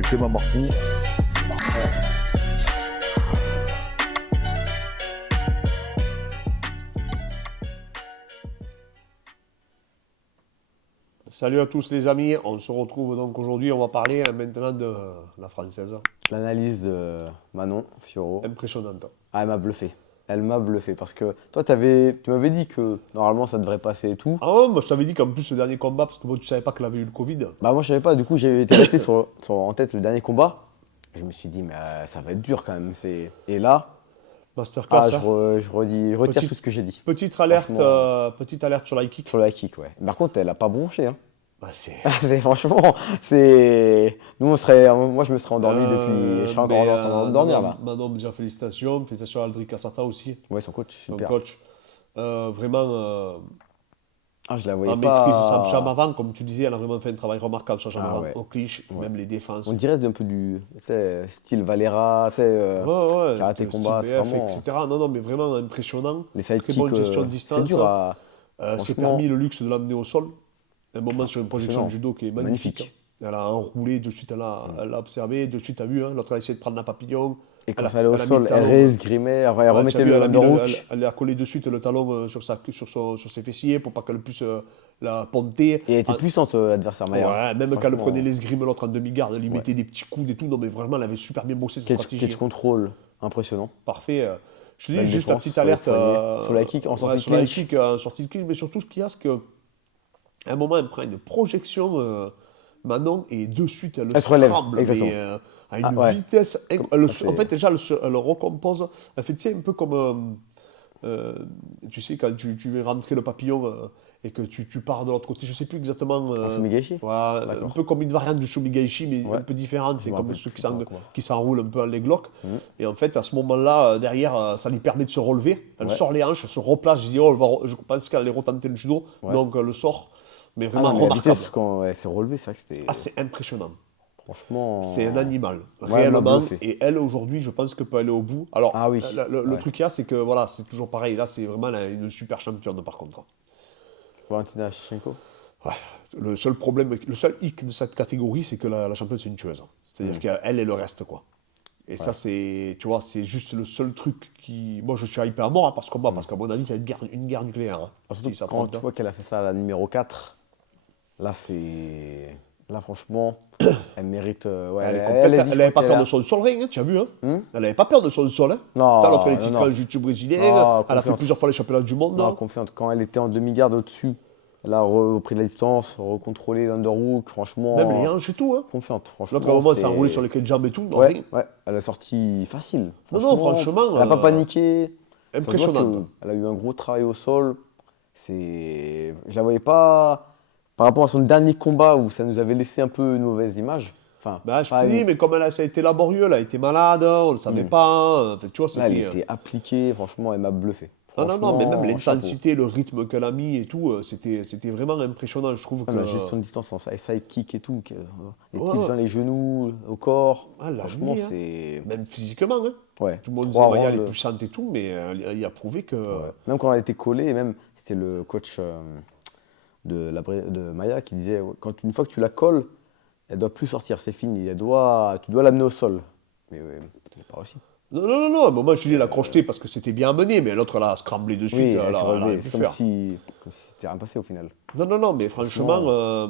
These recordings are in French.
m'appelle Clément Marcoux. Salut à tous les amis, on se retrouve donc aujourd'hui, on va parler maintenant de la française. L'analyse de Manon Fiorot, Impressionnante. elle m'a bluffé. Elle m'a bluffé parce que toi, tu m'avais dit que normalement ça devrait passer et tout. Ah ouais, moi je t'avais dit qu'en plus le dernier combat, parce que bon, tu savais pas qu'elle avait eu le Covid. Bah moi je savais pas, du coup j'ai été resté en tête le dernier combat. Je me suis dit mais ça va être dur quand même. Et là, Masterclass, hein. je retire Petite- tout ce que j'ai dit. Petite alerte sur l'high kick. Sur le high kick, ouais. Par contre, elle a pas bronché. Hein. Bah, c'est... Franchement, moi je me serais endormi depuis. Je serais encore en train de dormir là. Manon, déjà félicitations à Aldric Cassata aussi, Ouais, son coach, son super. coach. Vraiment Ah, je la voyais en maîtrise de sa pas. jambe avant, comme tu disais, elle a vraiment fait un travail remarquable sur sa jambe Ah avant. ouais. Au clinch, Ouais. même les défenses. On dirait un peu du style Valera, Ouais, karaté le combat, style c'est BF, vraiment. etc. Non, mais vraiment impressionnant. Les Très sidekicks, bonne gestion de c'est distance. dur à. C'est Franchement, permis le luxe de l'amener au sol. Un moment sur une projection de impressionnant. judo qui est magnifique. Magnifique. Elle a enroulé, de suite elle a observé, de suite tu as vu, hein, l'autre a essayé de prendre un papillon. Et quand Elle a- ça allait au elle a mis sol, le elle talon, réesgrimait, après elle ouais, tu remettait as vu, le elle a mis underhook. elle a collé de suite le talon sur ses fessiers pour pas qu'elle puisse la ponter. Et elle était puissante, l'adversaire Maya. Ouais, même quand elle Franchement, prenait l'esgrime, l'autre en demi-garde, elle lui Ouais. mettait des petits coups et tout. Non, mais vraiment, elle avait super bien bossé sa stratégie. Catch control, impressionnant. Parfait. Je te dis Belle juste la défense petite sur les alerte. poignets, sur la kick, en sortie de sur la clinch. kick, en sortie de clinch, mais surtout ce qu'il y a, c'est qu'à un moment, elle prend une projection, Manon, et de suite, elle Elle se relève, scramble, exactement. mais à une Ah, ouais. vitesse. c'est- En fait, déjà, elle recompose. Elle fait, tu sais, un peu comme. Tu sais, quand tu veux rentrer le papillon et que tu pars de l'autre côté, je sais plus exactement. Un Sumigaishi. Ouais, un D'accord. peu comme une variante du Sumigaishi, mais Ouais. un peu différente. Je C'est me comme rappelle ceux plus par quoi. qui s'enroulent un peu en leg lock. Mhm. Et en fait, à ce moment-là, derrière, ça lui permet de se relever. Elle Ouais. sort les hanches, elle se replace. Je dis, oh, je pense qu'elle allait retenter le judo. Ouais. Donc, elle le sort. Mais Ah vraiment non, mais la remarquable. vitesse quand elle s'est relevée, c'est vrai que c'était. Ah, c'est impressionnant. Franchement. C'est un animal, Ouais, elle m'a réellement. bluffé. Et elle, aujourd'hui, je pense qu'elle peut aller au bout. Alors, Ah oui. le Ouais. truc qu'il y a, c'est que voilà, c'est toujours pareil. Là, c'est vraiment une super championne, par contre. Valentina Shevchenko. Ouais. Le seul problème, le seul hic de cette catégorie, c'est que la championne, c'est une tueuse. C'est-à-dire qu'elle est le reste, quoi. Et ça, c'est, tu vois, c'est juste le seul truc qui. Moi, je suis hyper à mort hein, parce qu'à mon avis, ça va être une guerre nucléaire. Hein, Surtout si ça quand prend, tu hein. vois qu'elle a fait ça à la numéro 4, là Là franchement, elle mérite. Ouais, Elle est elle complète, a dit, elle je n'avait crois pas peur qu'elle de son sol ring, hein, tu as vu. Hein. Hmm. Elle n'avait pas peur de son sol. Hein. Non, T'as l'autre, elle est non, titrée en non. jiu-jitsu brésilien. Non, Elle a fait confiante. plusieurs fois les championnats du monde. Non, confiante. Quand elle était en demi-garde au-dessus, elle a repris de la distance, recontrôlé l'underhook, franchement. Même les hanches et tout. Hein. Confiante, franchement. L'autre, à un moment, elle s'est c'était- enroulée sur les clés de jambes et tout. Non, Ouais, rien. ouais, elle a sorti facile. Non, franchement, Elle n'a pas paniqué. Ça se voit impressionnante. qu'elle a eu un gros travail au sol. Je la voyais pas. Par rapport à son dernier combat où ça nous avait laissé un peu une mauvaise image. Enfin, Bah, je pas te dis, une- mais comme ça a été laborieux, elle a été malade, on ne le savait pas. En fait, tu vois, Là, elle c'était. était appliquée, franchement, elle m'a bluffé. Non, mais même Franchement, l'intensité, le rythme qu'elle a mis et tout, c'était vraiment impressionnant. Je trouve que. chapeau. La gestion de distance en sidekick et tout, les Ouais, tips ouais. dans les genoux, au corps. Ah, elle l'a Franchement, mis, hein. c'est. Même physiquement, hein. Ouais, Tout le monde disait, 3 Maya, elle est rounds. puissante et tout, mais il a prouvé que. Ouais. Même quand elle était collée, et même c'était le coach de Maya qui disait une fois que tu la colles, elle doit plus sortir, c'est fini. Tu dois l'amener au sol. Mais ouais, elle pas réussi. Non, à un moment, je dis, elle a crocheté parce que c'était bien amené, mais l'autre, elle a scramblé de suite. Oui, elle elle s'est a relevée. rien C'est pu comme faire. si c'était rien passé au final. Non, mais franchement,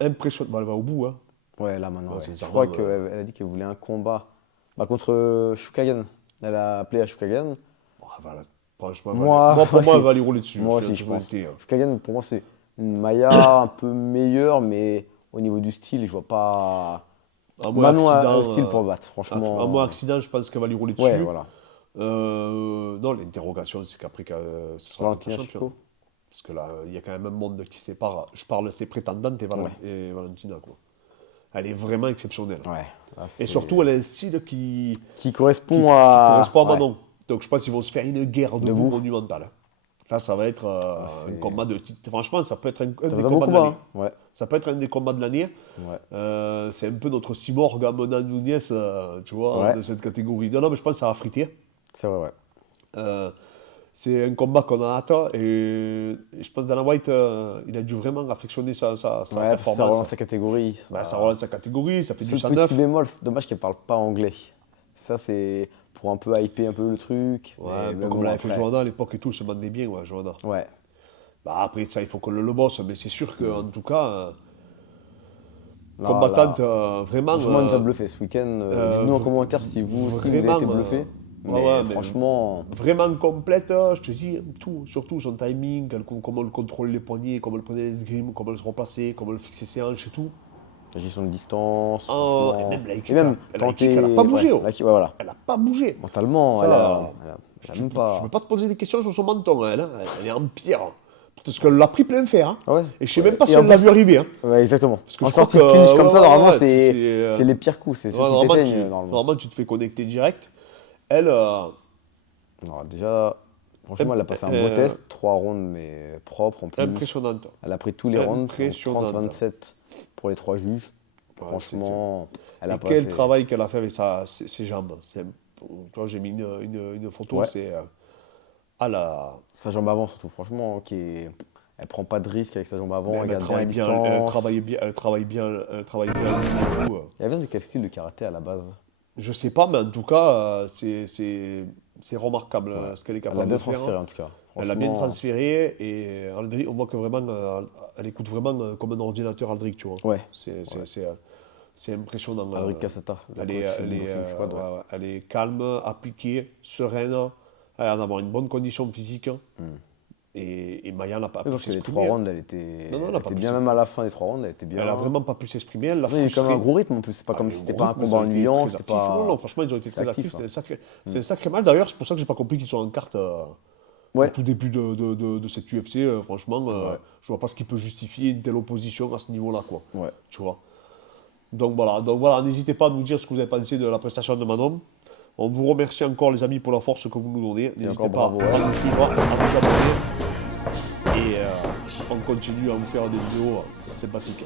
impressionnant. Bah, elle va au bout, hein. Ouais, là maintenant. Ouais, Ouais. Je sincèrement, crois qu'elle a dit qu'elle voulait un combat contre Shukagan. Elle a appelé à Shukagan. Bon, voilà. Franchement, pour moi, aussi. elle va aller rouler dessus. Moi je aussi, suis je pense. honnête, hein. Shukagan, pour moi, c'est une Maya un peu meilleure, mais au niveau du style, je vois pas. À moins Manon a accident, un style pour battre, franchement. à moins accident, je pense qu'elle va lui rouler dessus. Ouais, voilà. Non, l'interrogation, c'est qu'après, ce sera notre Valentina champion. Shevchenko. Parce que là, il y a quand même un monde qui sépare. Je parle de ses prétendantes et, Ouais. et Valentina, quoi. Elle est vraiment exceptionnelle. Ouais. Là, Et c'est- surtout, elle a un style qui correspond qui à. correspond à ouais. Manon. Donc je pense qu'ils vont se faire une guerre debout Debout. monumentale. Là, ça va être un c'est- combat de titre. Franchement, ça peut être un Ça des va dans combats beaucoup de l'année. bas. Ouais. Ça peut être un des combats de l'année. Ouais. C'est un peu notre Cyborg à Mona Nunez, tu vois, Ouais. de cette catégorie. Non, mais je pense que ça va friter. C'est vrai, ouais. Euh, c'est un combat qu'on a hâte. Et je pense que Dana White, il a dû vraiment affectionner sa Ouais, parce que ça performance. relance sa catégorie. Ça relance sa catégorie, ça fait du C'est le 109. petit bémol, c'est dommage qu'elle parle pas anglais. Ça, c'est pour un peu hyper un peu le truc. Ouais, mais un peu même comme bon, l'avait fait après. Johanna à l'époque et tout, se demandait bien, ouais, Johanna. Ouais. Bah, après, ça, il faut qu'on le bosse, mais c'est sûr qu'en tout cas, Là, combattante, vraiment. franchement, elle nous a bluffé ce week-end. Dites-nous en commentaire si vous aussi vous avez été bluffé. ouais, Mais ouais, mais franchement, vraiment complète, je te dis, tout, surtout son timing, comment elle contrôle les poignets, comment elle prenait l'esgrime, comment elle se replaçait, comment elle fixait ses hanches et tout. la gestion de distance, Oh, et franchement. même la kick, Et même la quand kick, elle a pas bougé. ouais, Oh. ouais, voilà. Elle a pas bougé. Mentalement, Ça, elle a Je même peux pas. pas te poser des questions sur son menton, elle, hein. Elle est en pierre. Parce qu'elle l'a pris plein fer. Hein. Ah ouais. Et je sais même pas Et si en elle l'a plus- vu arriver. Hein. Ouais, exactement. Parce que En je crois sortie de clinch comme ça, ouais, normalement, ouais, c'est les pires coups. C'est ceux qui normalement, t'éteignent, normalement. normalement, tu te fais connecter direct. Elle, Alors, déjà, franchement, elle a passé un beau test. 3 rounds, mais propres en plus. impressionnante. Elle a pris tous les rounds. Impressionnante. 30-27 pour les 3 juges. Ouais, Franchement, elle Et a quel passé. travail qu'elle a fait avec ses jambes. Tu vois, j'ai mis une photo, Ouais. c'est à la. Sa jambe avant, surtout. Franchement, elle prend pas de risque avec sa jambe avant. Mais Elle elle garde bien la travaille bien, distance. elle travaille bien, elle travaille bien. Et tout, Elle vient de quel style de karaté à la base? Je sais pas, mais en tout cas, c'est remarquable ce qu'elle est Elle capable a bien de faire. transféré en tout cas. Elle a bien Franchement, transféré et Aldric, on voit que vraiment, elle écoute vraiment comme un ordinateur Aldric, tu vois. Ouais. C'est impressionnant. Aldric Cassata, la Elle est, coach elle du est, Boxing Squad. Ouais. ouais, elle est calme, appliquée, sereine, elle a d'avoir une bonne condition physique. Et Maya n'a pas Oui, pu parce que les s'exprimer. 3 rounds, elle était, Non, non, elle a elle pas était pu bien, même à la fin des 3 rounds, elle était bien. Elle a vraiment pas pu s'exprimer, elle l'a Oui, il y a eu quand même un frustré. gros rythme en plus, c'est pas comme Ah, si mais c'était gros pas un rythme, combat ils ont été ennuyant, très c'était actifs. pas. Non, non, franchement, ils ont été c'était très actif, actifs. hein. C'est un sacré match. D'ailleurs, c'est pour ça que j'ai pas compris qu'ils sont en carte Ouais. au tout début de cette UFC. Franchement, je vois pas ce qui peut justifier une telle opposition à ce niveau-là, quoi. Ouais. Tu vois. Donc voilà, n'hésitez pas à nous dire ce que vous avez pensé de la prestation de Manon. On vous remercie encore, les amis, pour la force que vous nous donnez. N'hésitez encore pas bravo, à nous suivre, à vous abonner. Et on continue à vous faire des vidéos sympathiques.